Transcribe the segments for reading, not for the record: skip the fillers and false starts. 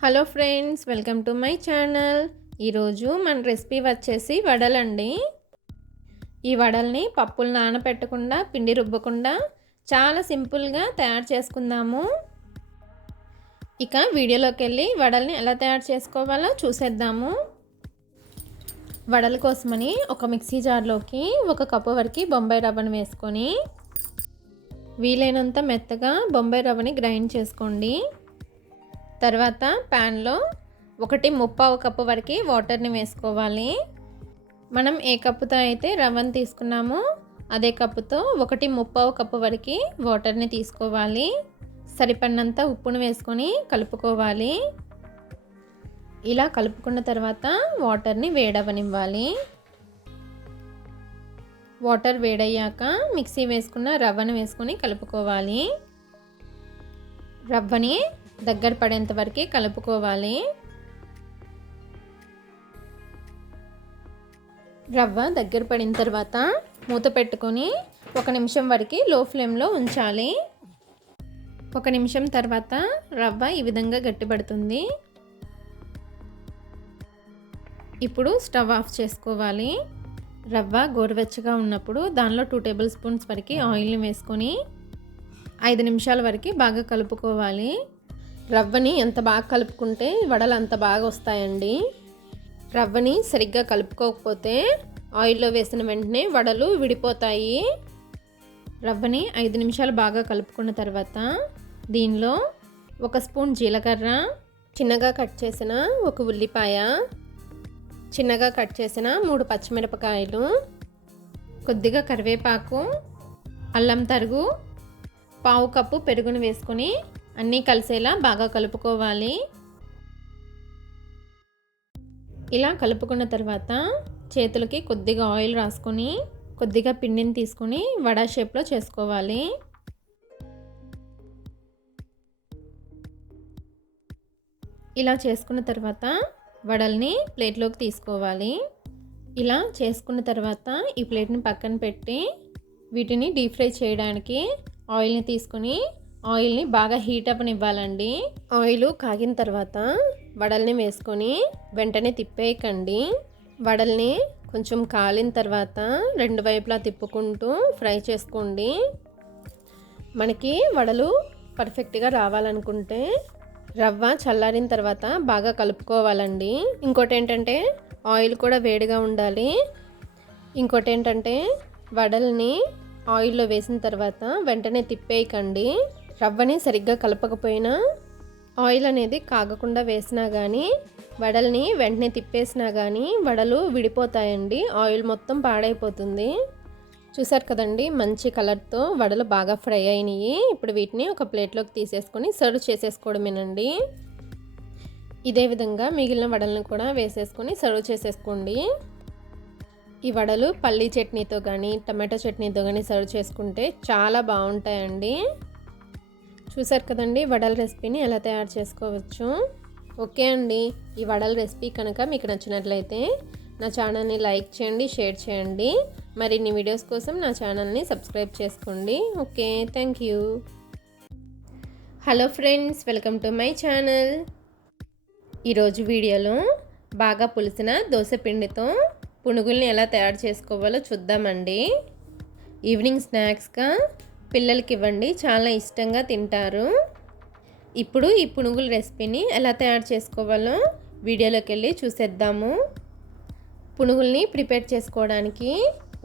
Hello friends, welcome to my channel. ఈరోజు మన recipe వచ్చేసి వడలండి. ఈ వడల్ని పప్పులు నానబెట్టకుండా, పిండి రుబ్బకుండా చాలా సింపుల్గా తయారు చేసుకుందాము. ఇక వీడియోలోకి వెళ్ళి వడల్ని ఎలా తయారు చేసుకోవాలో చూసేద్దాము. వడల కోసమని ఒక మిక్సీ జార్లోకి 1 కప్పు వరకు బొంబాయి రవ్వను వేసుకొని వీలైనంత మెత్తగా బొంబాయి రవ్వని గ్రైండ్ చేసుకోండి. తర్వాత ప్యాన్లో 1/3 కప్పు వరకు వాటర్ని వేసుకోవాలి. మనం ఏ కప్పుతో అయితే రవ్వను తీసుకున్నామో అదే కప్పుతో 1/3 కప్పు వరకు వాటర్ని తీసుకోవాలి. సరిపడినంత ఉప్పును వేసుకొని కలుపుకోవాలి. ఇలా కలుపుకున్న తర్వాత వాటర్ని వేడవనివ్వాలి. వాటర్ వేడయ్యాక మిక్సీ వేసుకున్న రవ్వను వేసుకొని కలుపుకోవాలి. రవ్వని దగ్గర పడేంత వరకు కలుపుకోవాలి. రవ్వ దగ్గర పడిన తర్వాత మూత పెట్టుకొని 1 నిమిషం వరకు లో ఫ్లేమ్లో ఉంచాలి. 1 నిమిషం తర్వాత రవ్వ ఈ విధంగా గట్టిపడుతుంది. ఇప్పుడు స్టవ్ ఆఫ్ చేసుకోవాలి. రవ్వ గోరువెచ్చగా ఉన్నప్పుడు దానిలో 2 టేబుల్ స్పూన్స్ వరకు ఆయిల్ని వేసుకొని 5 నిమిషాల వరకు బాగా కలుపుకోవాలి. రవ్వని ఎంత బాగా కలుపుకుంటే వడలు అంత బాగా వస్తాయండి. రవ్వని సరిగ్గా కలుపుకోకపోతే ఆయిల్లో వేసిన వెంటనే వడలు విడిపోతాయి. రవ్వని 5 నిమిషాలు బాగా కలుపుకున్న తర్వాత దీనిలో 1 స్పూన్ జీలకర్ర, చిన్నగా కట్ చేసిన 1 ఉల్లిపాయ, చిన్నగా కట్ చేసిన 3 పచ్చిమిరపకాయలు, కొద్దిగా కరివేపాకు, అల్లం తరుగు, 1/2 కప్పు పెరుగును వేసుకొని అన్నీ కలిసేలా బాగా కలుపుకోవాలి. ఇలా కలుపుకున్న తర్వాత చేతులకి కొద్దిగా ఆయిల్ రాసుకొని కొద్దిగా పిండిని తీసుకొని వడ షేప్లో చేసుకోవాలి. ఇలా చేసుకున్న తర్వాత వడల్ని ప్లేట్లోకి తీసుకోవాలి. ఇలా చేసుకున్న తర్వాత ఈ ప్లేట్ని పక్కన పెట్టి వీటిని డీప్ ఫ్రై చేయడానికి ఆయిల్ని తీసుకొని ఆయిల్ని బాగా హీట్ అవ్వనివ్వాలండి. ఆయిల్ కాగిన తర్వాత వడల్ని వేసుకొని వెంటనే తిప్పేయకండి. వడల్ని కొంచెం కాలిన తర్వాత 2 వైపులా తిప్పుకుంటూ ఫ్రై చేసుకోండి. మనకి వడలు పర్ఫెక్ట్గా రావాలనుకుంటే రవ్వ చల్లారిన తర్వాత బాగా కలుపుకోవాలండి. ఇంకోటి ఏంటంటే ఆయిల్ కూడా వేడిగా ఉండాలి. ఇంకోటి ఏంటంటే వడల్ని ఆయిల్లో వేసిన తర్వాత వెంటనే తిప్పేయకండి. రవ్వని సరిగ్గా కలపకపోయినా ఆయిల్ అనేది కాగకుండా వేసినా కానీ వడల్ని వెంటనే తిప్పేసినా కానీ వడలు విడిపోతాయండి. ఆయిల్ మొత్తం పాడైపోతుంది. చూసారు కదండి, మంచి కలర్తో వడలు బాగా ఫ్రై అయినాయి. ఇప్పుడు వీటిని ఒక ప్లేట్లోకి తీసేసుకొని సర్వ్ చేసేసుకోవడమేనండి. ఇదే విధంగా మిగిలిన వడలను కూడా వేసేసుకొని సర్వ్ చేసేసుకోండి. ఈ వడలు పల్లీ చట్నీతో కానీ టమాటో చట్నీతో కానీ సర్వ్ చేసుకుంటే చాలా బాగుంటాయండి. చూసారు కదండి వడల రెసిపీని ఎలా తయారు చేసుకోవచ్చు. ఓకే అండి, ఈ వడల రెసిపీ కనుక మీకు నచ్చినట్లయితే నా ఛానల్ని లైక్ చేయండి, షేర్ చేయండి. మరిన్ని వీడియోస్ కోసం నా ఛానల్ని సబ్స్క్రైబ్ చేసుకోండి. Okay, thank you. Hello friends, welcome to my channel. ఈరోజు వీడియోలో బాగా పులిసిన దోశ పిండితో పునుగుల్ని ఎలా తయారు చేసుకోవాలో చూద్దామండి. ఈవినింగ్ స్నాక్స్గా పిల్లలకి ఇవ్వండి, చాలా ఇష్టంగా తింటారు. ఇప్పుడు ఈ పునుగుల రెసిపీని ఎలా తయారు చేసుకోవాలో వీడియోలోకి వెళ్ళి చూసేద్దాము. పునుగుల్ని ప్రిపేర్ చేసుకోవడానికి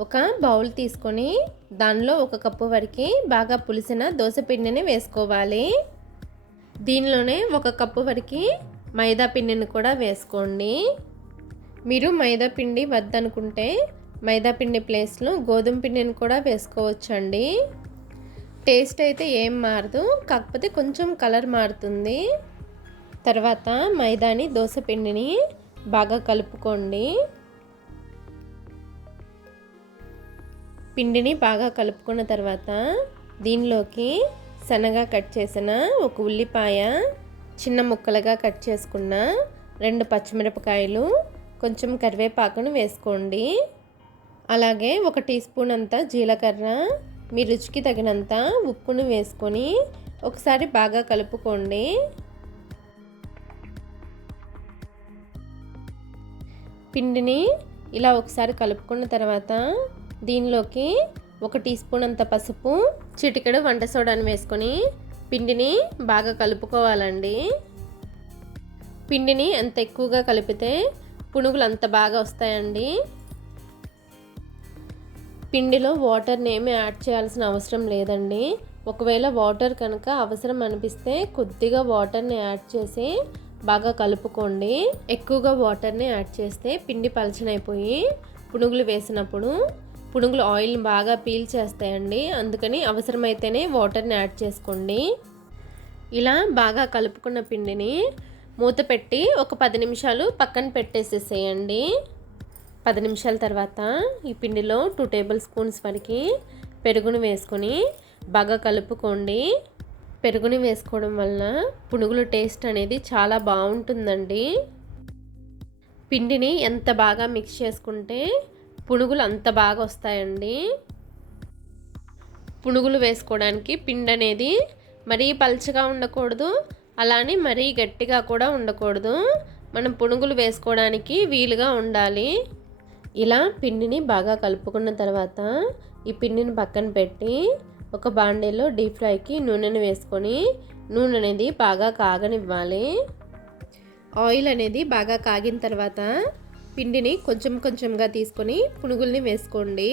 ఒక బౌల్ తీసుకొని దానిలో 1 కప్పు వరకు బాగా పులిసిన దోశ పిండిని వేసుకోవాలి. దీనిలోనే 1 కప్పు వరకు మైదా పిండిని కూడా వేసుకోండి. మీరు మైదా పిండి వద్దనుకుంటే మైదా పిండి ప్లేస్లో గోధుమ పిండిని కూడా వేసుకోవచ్చండి. టేస్ట్ అయితే ఏం మారదు, కాకపోతే కొంచెం కలర్ మారుతుంది. తర్వాత మైదాని దోశ పిండిని బాగా కలుపుకోండి. పిండిని బాగా కలుపుకున్న తర్వాత దీనిలోకి సన్నగా కట్ చేసిన 1 ఉల్లిపాయ, చిన్న ముక్కలుగా కట్ చేసుకున్న 2 పచ్చిమిరపకాయలు, కొంచెం కరివేపాకును వేసుకోండి. అలాగే 1 టీ స్పూన్ అంత జీలకర్ర, మీ రుచికి తగినంత ఉప్పును వేసుకొని ఒకసారి బాగా కలుపుకోండి. పిండిని ఇలా ఒకసారి కలుపుకున్న తర్వాత దీనిలోకి 1 టీ స్పూన్ అంత పసుపు, చిటికెడు వంట సోడాను వేసుకొని పిండిని బాగా కలుపుకోవాలండి. పిండిని ఎంత ఎక్కువగా కలిపితే పునుగులు అంత బాగా వస్తాయండి. పిండిలో వాటర్ని ఏమీ యాడ్ చేయాల్సిన అవసరం లేదండి. ఒకవేళ వాటర్ కనుక అవసరం అనిపిస్తే కొద్దిగా వాటర్ని యాడ్ చేసి బాగా కలుపుకోండి. ఎక్కువగా వాటర్ని యాడ్ చేస్తే పిండి పలచనైపోయి పునుగులు వేసినప్పుడు పునుగులు ఆయిల్ని బాగా పీల్ చేస్తాయండి. అందుకని అవసరమైతేనే వాటర్ని యాడ్ చేసుకోండి. ఇలా బాగా కలుపుకున్న పిండిని మూత పెట్టి ఒక 10 నిమిషాలు పక్కన పెట్టేసేసేయండి. 10 నిమిషాల తర్వాత ఈ పిండిలో 2 టేబుల్ స్పూన్స్ వరకు పెరుగును వేసుకొని బాగా కలుపుకోండి. పెరుగుని వేసుకోవడం వలన పునుగులు టేస్ట్ అనేది చాలా బాగుంటుందండి. పిండిని ఎంత బాగా మిక్స్ చేసుకుంటే పునుగులు అంత బాగా వస్తాయండి. పునుగులు వేసుకోవడానికి పిండి అనేది మరీ పల్చగా ఉండకూడదు, అలానే మరీ గట్టిగా కూడా ఉండకూడదు. మనం పునుగులు వేసుకోవడానికి వీలుగా ఉండాలి. ఇలా పిండిని బాగా కలుపుకున్న తర్వాత ఈ పిండిని పక్కన పెట్టి ఒక బాండీలో డీప్ ఫ్రైకి నూనెను వేసుకొని నూనె అనేది బాగా కాగనివ్వాలి. ఆయిల్ అనేది బాగా కాగిన తర్వాత పిండిని కొంచెం కొంచెంగా తీసుకొని పునుగుల్ని వేసుకోండి.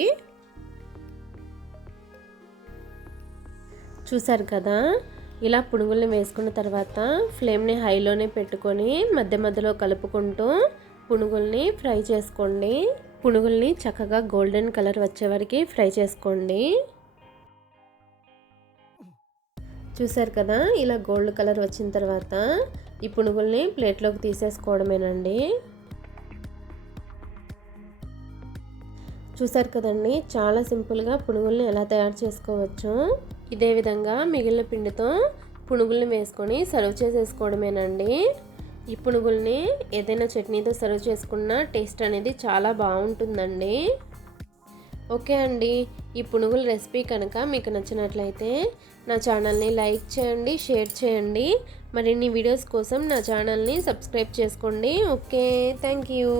చూసారు కదా, ఇలా పునుగుల్ని వేసుకున్న తర్వాత ఫ్లేమ్ని హైలోనే పెట్టుకొని మధ్య మధ్యలో కలుపుకుంటూ పునుగుల్ని ఫ్రై చేసుకోండి. పునుగుల్ని చక్కగా గోల్డెన్ కలర్ వచ్చే వరకు ఫ్రై చేసుకోండి. చూసారు కదా, ఇలా గోల్డ్ కలర్ వచ్చిన తర్వాత ఈ పునుగుల్ని ప్లేట్లోకి తీసేసుకోవడమేనండి. చూసారు కదండి, చాలా సింపుల్గా పునుగుల్ని ఎలా తయారు చేసుకోవచ్చు. ఇదే విధంగా మిగిలిన పిండితో పునుగుల్ని వేసుకొని సర్వ్ చేసేసుకోవడమేనండి. ఈ పునుగుల్ని ఏదైనా చట్నీతో సర్వ్ చేసుకున్న టేస్ట్ అనేది చాలా బాగుంటుందండి. ఓకే అండి, ఈ పునుగుల రెసిపీ కనుక మీకు నచ్చినట్లయితే నా ఛానల్ని లైక్ చేయండి, షేర్ చేయండి. మరిన్ని వీడియోస్ కోసం నా ఛానల్ని సబ్స్క్రైబ్ చేసుకోండి. Okay, thank you.